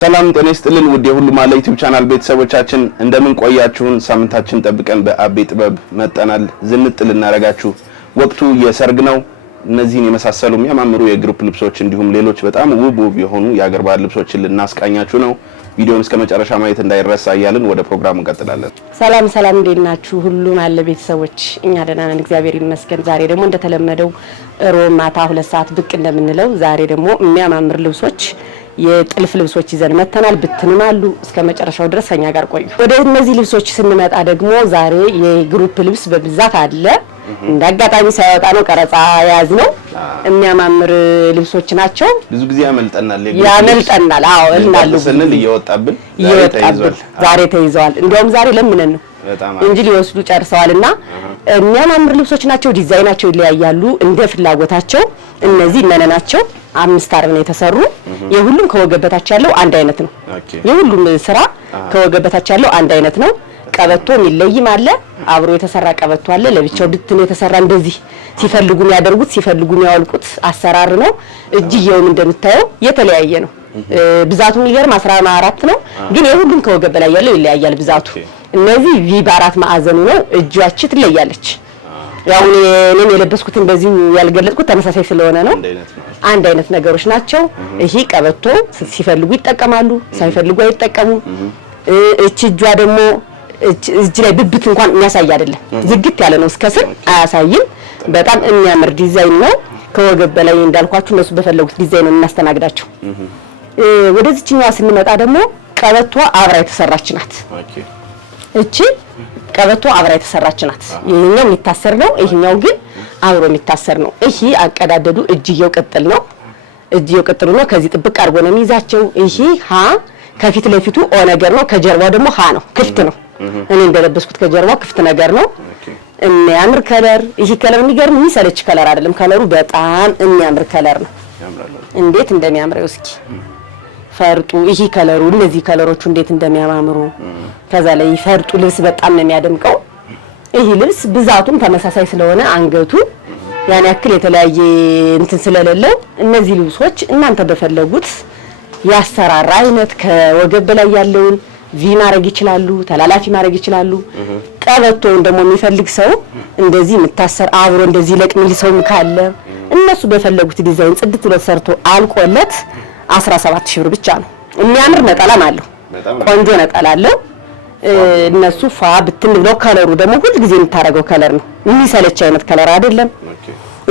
ሰላም ጤና ይስጥልን ውድ የሁሉ ማለ ዩቲዩብ ቻናል ቤተሰቦቻችን እንደምን ቆያችሁን? ሳምንታችን ጠብቀን በአቤ ጥበብ መጣናል። ዝንጥ ልናረጋችሁ ወቅቱ የሰርግ ነው። እነዚህን የመሳሰሉ የሚያማምሩ የግሩፕ ልብሶች እንዲሁም ሌሎች በጣም ውብ የሆኑ የአገር ባህል ልብሶችን ልናስቃኛችሁ ነው። ቪዲዮውን እስከ መጨረሻ ማየት እንዳይረሳ እያልን ወደ ፕሮግራሙ እንቀጥላለን። ሰላም እንዴናችሁ? ሁሉ ማለ ቤተሰቦች እኛ ደህና ነን እግዚአብሔር ይመስገን። ዛሬ ደግሞ እንደተለመደው ሮብ ማታ 2 ሰዓት ብቅ እንደምንለው ዛሬ ደግሞ የሚያማምር ልብሶች የጥልፍ ልብሶች ይዘን መተናል። ብትንም አሉ እስከ መጨረሻው ድረስ ከኛ ጋር ቆዩ። ወደ እነዚህ ልብሶች ስንመጣ ደግሞ ዛሬ የግሩፕ ልብስ በብዛት አለ። እንዳጋጣሚ ሳይወጣ ነው ቀረጻ ያዝ ነው። የሚያማምር ልብሶች ናቸው። ብዙ ጊዜ ያመልጠናል። አዎ እናሉ ስንል ይወጣብን ዛሬ ተይዘዋል። እንዲያውም ዛሬ ለምነን ነው እንጂ ሊወስዱ ጨርሰዋልና የሚያማምር ልብሶች ናቸው። ዲዛይናቸው ይለያያሉ እንደ ፍላጎታቸው። እነዚህ መነናቸው 5 አርብ ነው የተሰሩ። የሁሉም ከወገበታች ያለው አንድ አይነት ነው። የሁሉም ስራ ከወገበታች ያለው አንድ አይነት ነው። ቀበቶ የሚለይም አለ። አብሮ የተሰራ ቀበቶ አለ። ለብቻው ብትን የተሰራ እንደዚህ ሲፈልጉ የሚያደርጉት ሲፈልጉ የሚያወልቁት አሰራር ነው። እጅየውም እንደምታየው የተለያየ ነው። ብዛቱ የሚገርም 14 ነው። ግን የሁሉም ከወገብ ላይ ያለው ይለያያል ብዛቱ። እነዚህ ቪ4 ማዕዘኑ ነው። እጇች ትለያለች። ያው እኔም የለበስኩትን በዚህ ያልገለጽኩት ተመሳሳይ ስለሆነ ነው። አንድ አይነት ነገሮች ናቸው። ይሄ ቀበቶ ሲፈልጉ ይጠቀማሉ፣ ሳይፈልጉ አይጠቀሙም። እጇ ደግሞ እጅ ላይ ብብት እንኳን የሚያሳይ አይደለም። ዝግት ያለ ነው። እስከ ስር አያሳይም። በጣም የሚያምር ዲዛይን ነው። ከወገብ በላይ እንዳልኳችሁ እነሱ በፈለጉት ዲዛይን ነው እናስተናግዳቸው። ወደዚህኛዋ ስንመጣ ደግሞ ቀበቶ አብራ የተሰራች ናት። እቺ ቀበቶ አብራ የተሰራች ናት። ይሄኛው የሚታሰር ነው። ይሄኛው ግን አብሮ የሚታሰር ነው። ይሄ አቀዳደዱ እጅየው ቅጥል ነው። እጅየው ቅጥሉ ነው። ከዚህ ጥብቅ አድርጎ ነው የሚይዛቸው። ይሄ ሀ ከፊት ለፊቱ ኦ ነገር ነው። ከጀርባው ደግሞ ሀ ነው። ክፍት ነው። እኔ እንደለበስኩት ከጀርባው ክፍት ነገር ነው። የሚያምር ከለር። ይሄ ከለር የሚገርም የሚሰለች ከለር አይደለም። ከለሩ በጣም የሚያምር ከለር ነው። እንዴት እንደሚያምረው እስኪ ፈርጡ። ይሄ ከለሩ እነዚህ ከለሮቹ እንዴት እንደሚያማምሩ ከዛ ላይ ፈርጡ ልብስ በጣም ነው የሚያደምቀው። ይሄ ልብስ ብዛቱም ተመሳሳይ ስለሆነ አንገቱ ያን ያክል የተለያየ እንትን ስለሌለው እነዚህ ልብሶች እናንተ በፈለጉት ያሰራራ አይነት ከወገብ በላይ ያለውን ቪ ማድረግ ይችላሉ፣ ተላላፊ ማድረግ ይችላሉ። ቀበቶውን ደግሞ የሚፈልግ ሰው እንደዚህ የምታሰር አብሮ እንደዚህ ለቅሚል ሰው ካለ እነሱ በፈለጉት ዲዛይን ጽድት ብሎ ሰርቶ አልቆለት 17000 ብር ብቻ ነው። የሚያምር ነጠላም አለው። ቆንጆ ነጠላ አለው። እነሱ ፋ ብትን ብለው ከለሩ ደግሞ ሁሉ ጊዜ የምታረገው ከለር ነው። የሚሰለች አይነት ከለር አይደለም።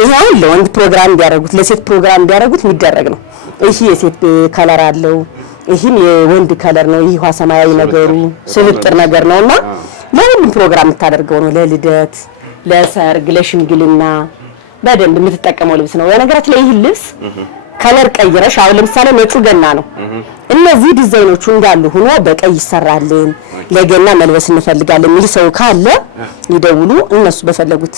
ይሄው ለወንድ ፕሮግራም እንዲያረጉት ለሴት ፕሮግራም እንዲያረጉት የሚደረግ ነው። ይሄ የሴት ከለር አለው። ይሄም የወንድ ከለር ነው። ይሄ ውሃ ሰማያዊ ነገሩ ስብጥር ነገር ነውና ለሁሉም ፕሮግራም የምታደርገው ነው። ለልደት፣ ለሰርግ፣ ለሽምግልና በደንብ የምትጠቀመው ልብስ ነው። በነገራችን ላይ ይሄ ልብስ ከለር ቀይረሽ አሁን ለምሳሌ ነጩ ገና ነው። እነዚህ ዲዛይኖቹ እንዳሉ ሆኖ በቀይ ይሰራልን ለገና መልበስ እንፈልጋለን የሚል ሰው ካለ ይደውሉ። እነሱ በፈለጉት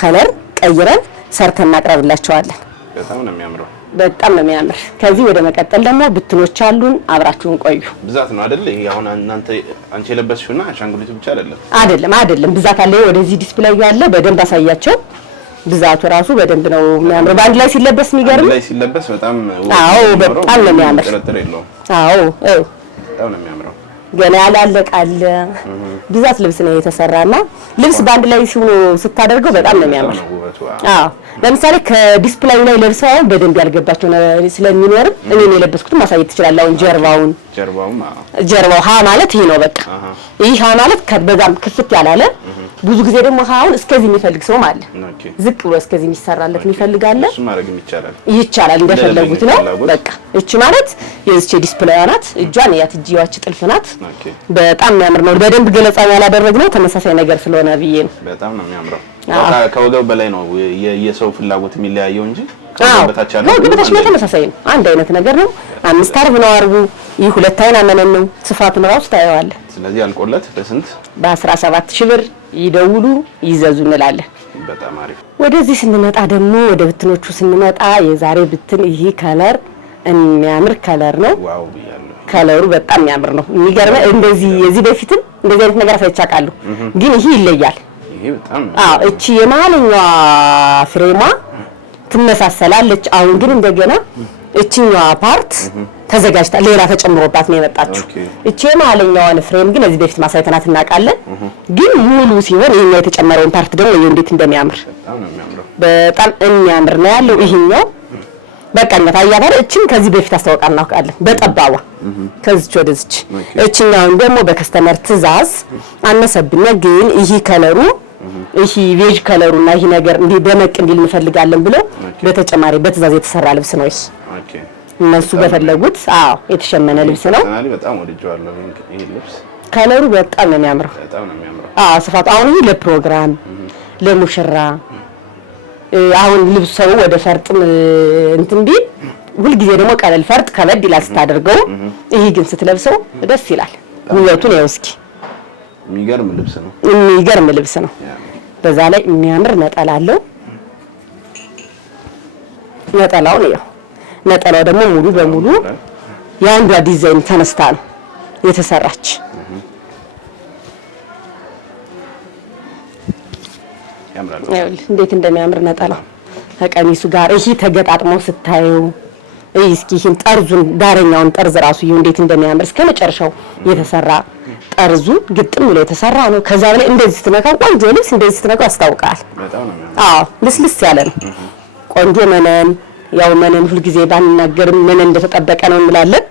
ከለር ቀይረን ሰርተን እናቀርብላቸዋለን። በጣም ነው የሚያምር። ከዚህ ወደ መቀጠል ደግሞ ብትኖች አሉን። አብራችሁን ቆዩ። ብዛት ነው አይደል? ይሄ አሁን አንቺ የለበስሽውና አሻንጉሊቱ ብቻ አይደለም ብዛት አለ። ወደዚህ ዲስፕሌይ ያለ በደንብ አሳያቸው። ብዛቱ ራሱ በደንብ ነው የሚያምር። ባንድ ላይ ሲለበስ የሚገርም ላይ ሲለበስ በጣም በጣም ነው የሚያምር። በጣም ነው የሚያምረው። ገና ያላለቃለ ብዛት ልብስ ነው የተሰራና ልብስ ባንድ ላይ ሲሆን ስታደርገው በጣም ነው የሚያምር። ለምሳሌ ከዲስፕሌይ ላይ ለብሰው በደንብ ያልገባቸው ስለሚኖር እኔ ነው የለበስኩት ማሳየት ይችላል። አሁን ጀርባው ሀ ማለት ይሄ ነው በቃ። ይሄ ሀ ማለት በዛም ክፍት ያላለ ብዙ ጊዜ ደግሞ ሀውን እስከዚህ የሚፈልግ ሰው አለ። ዝቅ ብሎ እስከዚህ የሚሰራለት የሚፈልግ አለ። እሱ ማድረግም ይቻላል እንደፈለጉት ነው በቃ። እቺ ማለት የዚህ ዲስፕሌይ ናት። እጇን ያትጂዋች ጥልፍ ናት። በጣም የሚያምር ነው። በደንብ ገለጻ ያላደረግነው ተመሳሳይ ነገር ስለሆነ ብዬ ነው። በጣም ነው የሚያምረው። ከወገብ በላይ ነው የሰው ፍላጎት የሚለያየው እንጂ ከወገበታች ያለው ከወገበታች ተመሳሳይ ነው። አንድ አይነት ነገር ነው። 5 አርብ ነው አርቡ። ይህ 2 አይና መነን ነው። ስፋቱን ራሱ ታየዋለህ። ስለዚህ አልቆለት በስንት በ17000 ብር ይደውሉ ይዘዙ እንላለን። በጣም አሪፍ። ወደዚህ ስንመጣ ደግሞ ወደ ብትኖቹ ስንመጣ የዛሬ ብትን ይሄ ከለር የሚያምር ከለር ነው። ዋው ብያለሁ። ከለሩ በጣም የሚያምር ነው። የሚገርም እንደዚህ የዚህ በፊትም እንደዚህ አይነት ነገር አሳይቻለሁ፣ ግን ይሄ ይለያል። ይሄ በጣም እቺ የማለኛዋ ፍሬማ ትመሳሰላለች። አሁን ግን እንደገና እቺኛዋ ፓርት ተዘጋጅታ ሌላ ተጨምሮባት ነው የመጣችው። እቺ የማለኛዋን ፍሬም ግን እዚህ በፊት ማሳይተናት እናውቃለን። ግን ሙሉ ሲሆን ይሄኛው የተጨመረውን ፓርት ደግሞ እንዴት እንደሚያምር በጣም የሚያምር ነው ያለው። ይሄኛው በቃኛ ታያታል። እቺን ከዚህ በፊት አስተዋውቃን እናውቃለን በጠባዋ ከዚች ወደዚች። እቺኛውን ደግሞ በከስተመር ትዕዛዝ አነሰብነ ግን ይሄ ከለሩ ይሄ ቬጅ ከለሩና ይሄ ነገር እንዴ ደመቅ እንዲል እንፈልጋለን ብለው በተጨማሪ በትዕዛዝ የተሰራ ልብስ ነው ይሄ። እነሱ በፈለጉት የተሸመነ ልብስ ነው። በጣም ወድጄዋለሁ ይሄ ልብስ። ከለሩ በጣም ነው የሚያምረው። ስፋቱ አሁን ይሄ ለፕሮግራም ለሙሽራ አሁን ልብስ ሰው ወደ ፈርጥም እንትን ቢል ሁልጊዜ ደግሞ ቀለል ፈርጥ ከበድ ይላል ስታደርገው። ይሄ ግን ስትለብሰው ደስ ይላል። ውበቱን ያው እስኪ የሚገርም ልብስ ነው። የሚገርም ልብስ ነው። በዛ ላይ የሚያምር ነጠላ አለው። ነጠላው ነው ነጠላው ደግሞ ሙሉ በሙሉ የአንዷ ዲዛይን ተነስታ ነው የተሰራች። እንዴት እንደሚያምር ነጠላው ከቀሚሱ ጋር ይሄ ተገጣጥሞ ስታዩ እስኪ ይሄን ጠርዙን ዳረኛውን ጠርዝ ራሱ ይሄ እንዴት እንደሚያምር እስከመጨረሻው የተሰራ ጠርዙ ግጥም ብሎ የተሰራ ነው። ከዛ በላይ እንደዚህ ስትነካው ቆንጆ ልብስ እንደዚህ ስትነካው ያስታውቃል። ልስልስ ያለ ነው። ቆንጆ መነን ያው መነን ሁሉ ጊዜ ባንናገርም መነን እንደተጠበቀ ነው እንላለን።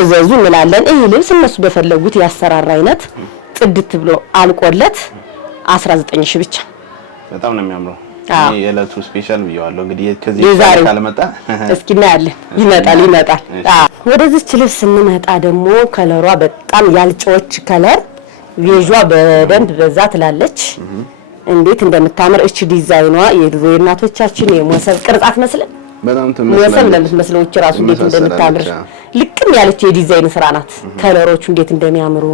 እዘዙ እንላለን። ይሄ ልብስ እነሱ በፈለጉት ያሰራራ አይነት ጽድት ብሎ አልቆለት 19000 ብቻ። በጣም ነው የሚያምረው። የዕለቱ ስፔሻል ብየዋለሁ። እንግዲህ ከዚህ ካልመጣ እስኪ እናያለን። ይመጣል። ወደዚች ልብስ ስንመጣ ደግሞ ከለሯ በጣም ያልጮች ከለር ቬጇ በደንብ በዛ ትላለች። እንዴት እንደምታምር እቺ ዲዛይኗ የድሮ እናቶቻችን የሞሰብ ቅርጽ አትመስልም? በጣም ሞሰብ ለምትመስለው እቺ ራሱ እንዴት እንደምታምር ልቅም ያለች የዲዛይን ስራ ናት። ከለሮቹ እንዴት እንደሚያምሩ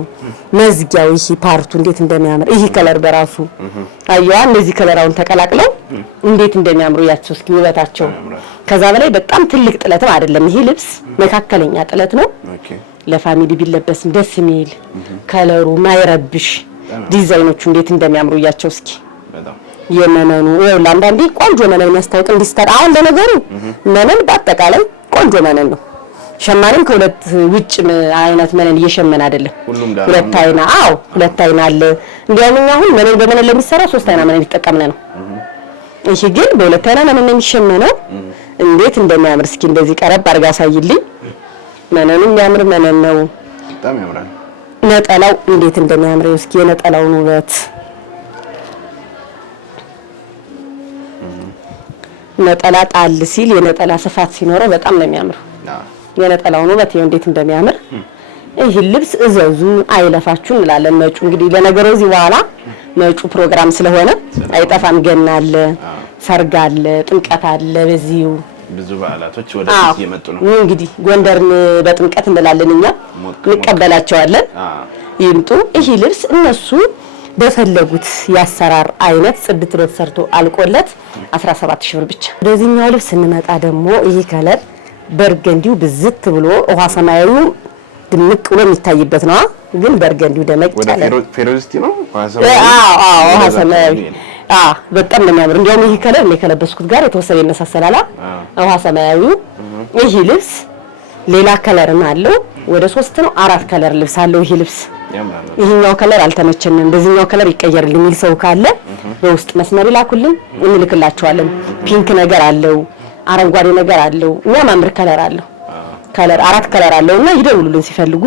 መዝጊያው ይሄ ፓርቱ እንዴት እንደሚያምር ይሄ ከለር በራሱ አየዋ። እነዚህ ከለራውን ተቀላቅለው እንዴት እንደሚያምሩ ያቸው እስኪ ውበታቸው። ከዛ በላይ በጣም ትልቅ ጥለትም አይደለም ይሄ ልብስ መካከለኛ ጥለት ነው። ለፋሚሊ ቢለበስም ደስ የሚል ከለሩ ማይረብሽ ዲዛይኖቹ እንዴት እንደሚያምሩ ያቸው እስኪ። የመነኑ ለአንዳንዴ ቆንጆ መነን የሚያስታውቅ እንዲስተር አሁን ለነገሩ መነን በአጠቃላይ ቆንጆ መነን ነው። ሸማኔም ከሁለት ውጭ አይነት መነን እየሸመነ አይደለም። ሁለት አይና አለ። እንዲያውም እኛ አሁን መነን በመነን ለሚሰራ 3 አይና መነን ይተጠቀምነ ነው። ይሄ ግን በሁለት አይና መነን የሚሸመነው እንዴት እንደሚያምር እስኪ እንደዚህ ቀረብ አድርጋ አሳይልኝ። መነኑ የሚያምር መነን ነው። በጣም ያምራል። ነጠላው እንዴት እንደሚያምር እስኪ የነጠላውን ውበት ነጠላ ጣል ሲል የነጠላ ስፋት ሲኖረው በጣም ነው የሚያምር። የነጠላውን ውበት ይሄ እንዴት እንደሚያምር ይሄ ልብስ እዘዙ አይለፋችሁ እንላለን። መጩ እንግዲህ ለነገሩ እዚህ በኋላ መጩ ፕሮግራም ስለሆነ አይጠፋም። ገና አለ፣ ሰርግ አለ፣ ጥምቀት አለ። በዚሁ ብዙ በዓላቶች ወደፊት እየመጡ ነው። እንግዲህ ጎንደርን በጥምቀት እንላለን እኛ እንቀበላቸዋለን። ይምጡ። ይሄ ልብስ እነሱ በፈለጉት ያሰራር አይነት ጽድት ብሎ ተሰርቶ አልቆለት 17000 ብር ብቻ። ወደዚህኛው ልብስ ስንመጣ ደግሞ ይሄ ከለር በርገንዲው ብዝት ብሎ ውሃ ሰማያዊው ድምቅ ብሎ የሚታይበት ነው። ግን በርገንዲው ደመቅ ያለ ፌሮዚቲ ነው። ውሃ ሰማያዊ በጣም ነው የሚያምር። እንዲያውም ይሄ ከለር እኔ ከለበስኩት ጋር የተወሰነ ይመሳሰላል። ውሃ ሰማያዊው ይሄ ልብስ ሌላ ከለርም አለው። ወደ 3 ነው 4 ከለር ልብስ አለው ይሄ ልብስ። ይሄኛው ከለር አልተመቸንም በዚህኛው ከለር ይቀየርልኝ የሚል ሰው ካለ በውስጥ መስመር ይላኩልን እንልክላቸዋለን። ፒንክ ነገር አለው፣ አረንጓዴ ነገር አለው፣ የሚያምር ከለር አለው። ከለር 4 ከለር አለውና ይደውሉልን ሲፈልጉ።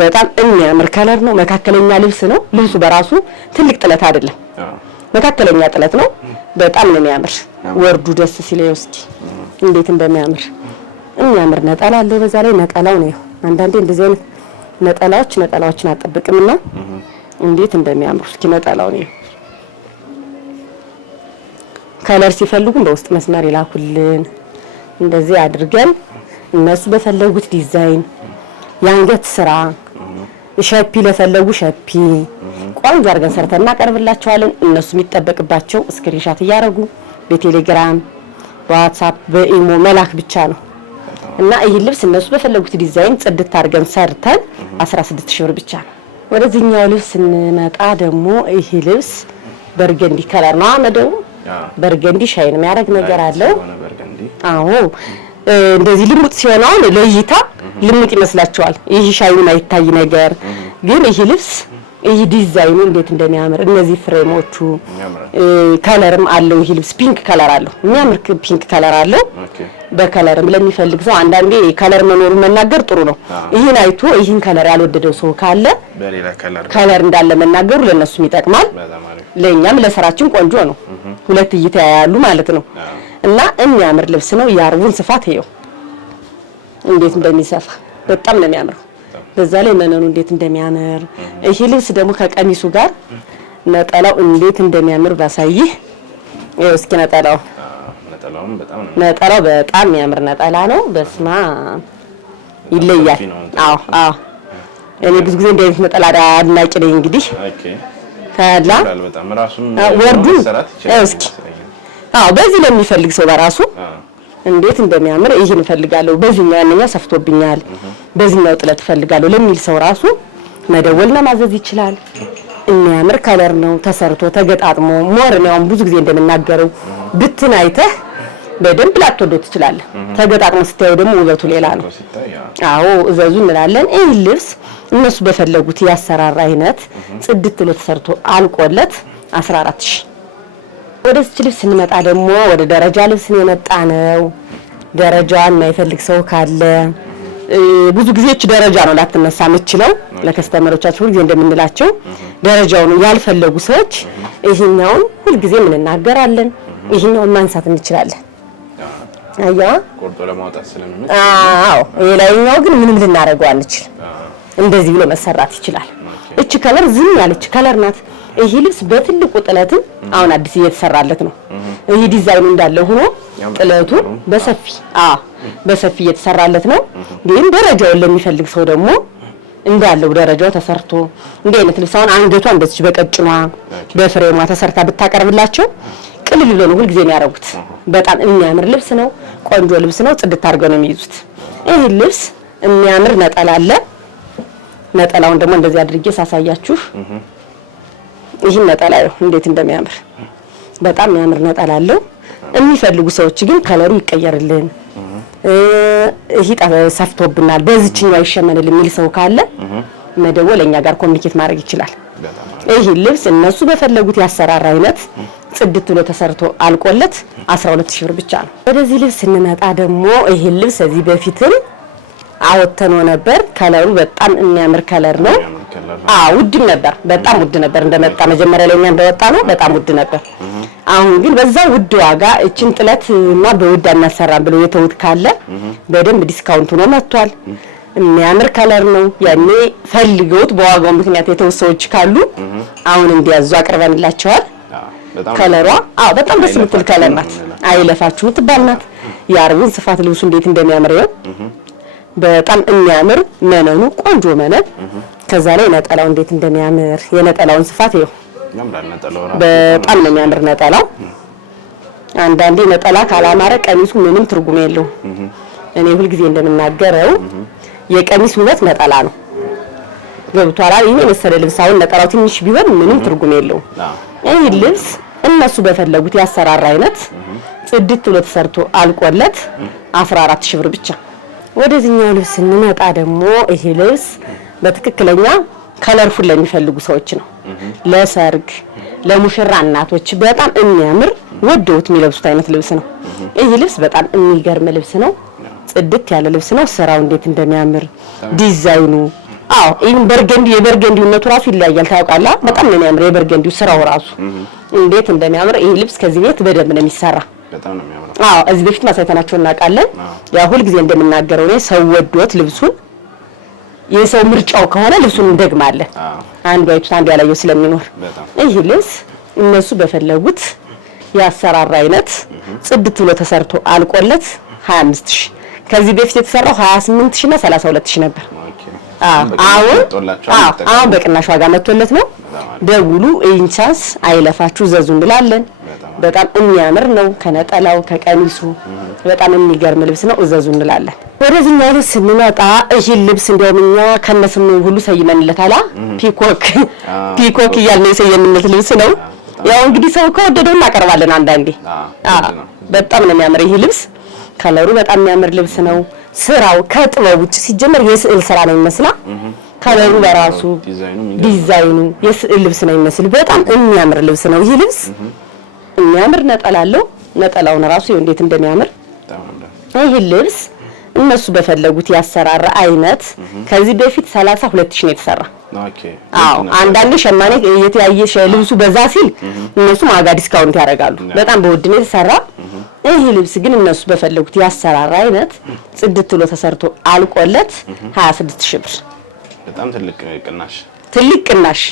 በጣም የሚያምር ከለር ነው። መካከለኛ ልብስ ነው። ልብሱ በራሱ ትልቅ ጥለት አይደለም፣ መካከለኛ ጥለት ነው። በጣም ነው የሚያምር። ወርዱ ደስ ሲለኝ እስኪ እንዴት እንደሚያምር የሚያምር ነጠላ አለው። በዛ ላይ ነጠላው ነው አንዳንዴ እንደዚህ አይነት ነጠላዎችን አጠብቅምና እንዴት እንደሚያምሩ እስኪ ነጠላው ነው። ከለር ሲፈልጉ በውስጥ መስመር ይላኩልን። እንደዚህ አድርገን እነሱ በፈለጉት ዲዛይን የአንገት ስራ ሸፒ ለፈለጉ ሸፒ ቆንጆ አድርገን ሰርተን እናቀርብላቸዋለን። እነሱ የሚጠበቅባቸው ስክሪንሻት እያደረጉ በቴሌግራም በዋትስአፕ በኢሞ መላክ ብቻ ነው። እና ይሄ ልብስ እነሱ በፈለጉት ዲዛይን ጽድት አድርገን ሰርተን 16000 ብር ብቻ ነው። ወደዚህኛው ልብስ ስንመጣ ደግሞ ይሄ ልብስ በርገንዲ ከለር ነው። አመደው በርገንዲ ሻይን የሚያደርግ ነገር አለው። አዎ እንደዚህ ልሙጥ ሲሆን አሁን ለእይታ ልሙጥ ይመስላችኋል። ይሄ ሻይኑ ማይታይ ነገር ግን ይሄ ልብስ ይሄ ዲዛይኑ እንዴት እንደሚያምር እነዚህ ፍሬሞቹ ከለርም አለው። ይሄ ልብስ ፒንክ ከለር አለው። የሚያምር ፒንክ ከለር አለው። በከለርም ለሚፈልግ ሰው አንዳንዴ ከለር መኖሩን መናገር ጥሩ ነው። ይሄን አይቶ ይሄን ከለር ያልወደደው ሰው ካለ በሌላ ከለር እንዳለ መናገሩ ለነሱም ይጠቅማል። ለኛም ለስራችን ቆንጆ ነው። ሁለት እይታ ያያሉ ማለት ነው። እና የሚያምር ልብስ ነው። የአርቡን ስፋት ይኸው እንዴት እንደሚሰፋ በጣም ነው የሚያምረው። በዛ ላይ መነኑ እንዴት እንደሚያምር ይሄ ልብስ ደግሞ ከቀሚሱ ጋር ነጠላው እንዴት እንደሚያምር ባሳይህ። ይኸው እስኪ ነጠላው በጣም የሚያምር ነጠላ ነው። በስማ ይለያል። አዎ እኔ ብዙ ጊዜ እንደዚህ ነጠላ አድናቂ ነኝ። እንግዲህ ታላ ወርዱ እስኪ በዚህ ለሚፈልግ ሰው በራሱ እንዴት እንደሚያምር ይሄን እፈልጋለሁ፣ በዚህኛው ያንኛ ሰፍቶብኛል፣ በዚህኛው ጥለት እፈልጋለሁ ለሚል ሰው ራሱ መደወልና ማዘዝ ይችላል። የሚያምር ከለር ነው ተሰርቶ ተገጣጥሞ ሞር ነው። ብዙ ጊዜ እንደምናገረው ብትን አይተህ በደንብ ላትወደው ትችላለህ። ተገጣጥሞ ስታየው ደግሞ ውበቱ ሌላ ነው። አዎ እዘዙ እንላለን። ይህ ልብስ እነሱ በፈለጉት ያሰራር አይነት ጽድት ብሎ ተሰርቶ አልቆለት 14000። ወደዚህ ልብስ ስንመጣ ደግሞ ወደ ደረጃ ልብስ ነው የመጣ ነው። ደረጃዋን የማይፈልግ ሰው ካለ ብዙ ጊዜ እቺ ደረጃ ነው ላትነሳ የምትችለው። ለከስተመሮቻችን ሁሉ ጊዜ እንደምንላቸው ደረጃውን ያልፈለጉ ሰዎች ይሄኛውን ሁሉ ጊዜ ምን እናገራለን፣ ይሄኛውን ማንሳት እንችላለን። አያ ቆርጦ ለማውጣት ስለምን የላይኛው ግን ምንም ልናረጋው አንችል። እንደዚህ ብሎ መሰራት ይችላል። እቺ ከለር ዝም ያለች ከለር ናት። ይሄ ልብስ በትልቁ ጥለትም አሁን አዲስ እየተሰራለት ነው። ይሄ ዲዛይኑ እንዳለ ሆኖ ጥለቱ በሰፊ እየተሰራለት ነው። ግን ደረጃውን ለሚፈልግ ሰው ደግሞ እንዳለው ደረጃው ተሰርቶ እንደ አይነት ልብስ አሁን አንገቷ እንደዚህ በቀጭኗ በፍሬሟ ተሰርታ ብታቀርብላቸው ቅልል ብሎ ነው ሁሉ ጊዜ የሚያረጉት። በጣም የሚያምር ልብስ ነው። ቆንጆ ልብስ ነው። ጽድት አድርገው ነው የሚይዙት። ይሄ ልብስ የሚያምር ነጠላ አለ። ነጠላውን ደግሞ እንደዚህ አድርጌ ሳሳያችሁ ይሄን ነጠላ እንዴት እንደሚያምር በጣም የሚያምር ነጠላ አለው። የሚፈልጉ ሰዎች ግን ከለሩ ይቀየርልን፣ ይሄ ሰፍቶብናል፣ በዚህኛው ይሸመንል የሚል ሰው ካለ መደወለኛ ጋር ኮሚኒኬት ማድረግ ይችላል። ይሄ ልብስ እነሱ በፈለጉት ያሰራር አይነት ጽድት ብሎ ተሰርቶ አልቆለት 12000 ብር ብቻ ነው። ወደዚህ ልብስ ስንመጣ ደግሞ ይሄ ልብስ እዚህ በፊትም አወተነው ነበር። ከለሩ በጣም የሚያምር ከለር ነው። ውድ ነበር፣ በጣም ውድ ነበር። እንደመጣ መጀመሪያ ላይ እንደወጣ ነው በጣም ውድ ነበር። አሁን ግን በዛ ውድ ዋጋ እቺን ጥለትና በውድ አናሰራም ብለው የተውት ካለ በደንብ ዲስካውንት ነው መጥቷል። የሚያምር ከለር ነው። ያኔ ፈልገውት በዋጋው ምክንያት የተወሰዎች ካሉ አሁን እንዲያዙ አቅርበንላቸዋል። ከለሯ በጣም ደስ የምትል ከለር ናት። አይለፋችሁ ትባልናት። የአርቡን ስፋት ልብሱ እንዴት እንደሚያምር ነው። በጣም የሚያምር መነኑ ቆንጆ መነን። ከዛ ላይ ነጠላው እንዴት እንደሚያምር የነጠላውን ስፋት ይኸው በጣም ነው የሚያምር ነጠላው። አንዳንዴ ነጠላ ካላማረ ቀሚሱ ምንም ትርጉም የለውም። እኔ ሁሉ ጊዜ እንደምናገረው የቀሚስ ውበት ነጠላ ነው። ገብቷል። ይሄ መሰለ ልብስ አሁን ነጠላው ትንሽ ቢሆን ምንም ትርጉም የለውም። ይሄ ልብስ እነሱ በፈለጉት ያሰራር አይነት ጽድት ብሎ ተሰርቶ አልቆለት 14000 ብር ብቻ። ወደዚህኛው ልብስ ስንመጣ ደግሞ ይሄ ልብስ በትክክለኛ ከለርፉል ለሚፈልጉ ሰዎች ነው። ለሰርግ ለሙሽራ እናቶች በጣም የሚያምር ወደውት የሚለብሱት አይነት ልብስ ነው። ይሄ ልብስ በጣም የሚገርም ልብስ ነው። ጽድት ያለ ልብስ ነው። ስራው እንዴት እንደሚያምር ዲዛይኑ ይሄን የበርገንዲውነቱ ራሱ ይለያያል። ታውቃለህ? በጣም ነው የሚያምር የበርገንዲው ስራው ራሱ እንዴት እንደሚያምር። ይሄ ልብስ ከዚህ ቤት በደንብ ነው የሚሰራ። በጣም ነው የሚያምር። እዚህ በፊት ማሳይተናቸው እናውቃለን። ያ ሁሉ ጊዜ እንደምናገረው ነው ሰው ወዶት ልብሱን የሰው ምርጫው ከሆነ ልብሱን እንደግማለን። አንዱ አይቶ አንዱ ያላየው ስለሚኖር ይሄ ልብስ እነሱ በፈለጉት ያሰራር አይነት ጽድት ብሎ ተሰርቶ አልቆለት 25000። ከዚህ በፊት የተሰራው 28000 እና 32000 ነበር። አሁን በቅናሽ ዋጋ መጥቶለት ነው። ደውሉ፣ ኢንቻንስ አይለፋችሁ፣ ዘዙ እንላለን። በጣም የሚያምር ነው። ከነጠላው ከቀሚሱ በጣም የሚገርም ልብስ ነው። እዘዙ እንላለን። ወደዚህኛው ልብስ ስንመጣ ይሄ ልብስ እንደውም እኛ ከነስሙ ሁሉ ሰይመንለታል። ፒኮክ እያልን የሰየምንለት ልብስ ነው። ያው እንግዲህ ሰው ከወደደው እናቀርባለን። አንዳንዴ በጣም ነው የሚያምር ይሄ ልብስ። ከለሩ በጣም የሚያምር ልብስ ነው። ስራው ከጥበብ ውጭ ሲጀመር የስዕል ስራ ነው የሚመስላ። ከለሩ በራሱ ዲዛይኑ የስዕል ልብስ ነው የሚመስል በጣም የሚያምር ልብስ ነው። ይህ ልብስ የሚያምር ነጠላ አለው። ነጠላውን ራሱ እንዴት እንደሚያምር ይህ ልብስ እነሱ በፈለጉት ያሰራራ አይነት ከዚህ በፊት 32000 ነው የተሰራ። አዎ አንዳንድ ሸማኔ የተያየ ልብሱ በዛ ሲል እነሱ ዋጋ ዲስካውንት ያደርጋሉ። በጣም በውድ ነው የተሰራ። ይህ ልብስ ግን እነሱ በፈለጉት ያሰራራ አይነት ጽድት ብሎ ተሰርቶ አልቆለት 26000 ብር። በጣም ትልቅ ቅናሽ።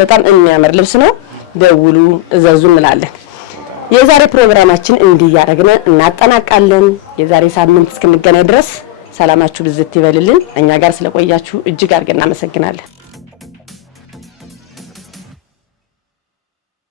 በጣም የሚያምር ልብስ ነው። ደውሉ እዘዙ እንላለን። የዛሬ ፕሮግራማችን እንዲህ ያደረግን እናጠናቃለን። የዛሬ ሳምንት እስክንገናኝ ድረስ ሰላማችሁ ብዝት ይበልልን። እኛ ጋር ስለቆያችሁ እጅግ አድርገን እናመሰግናለን።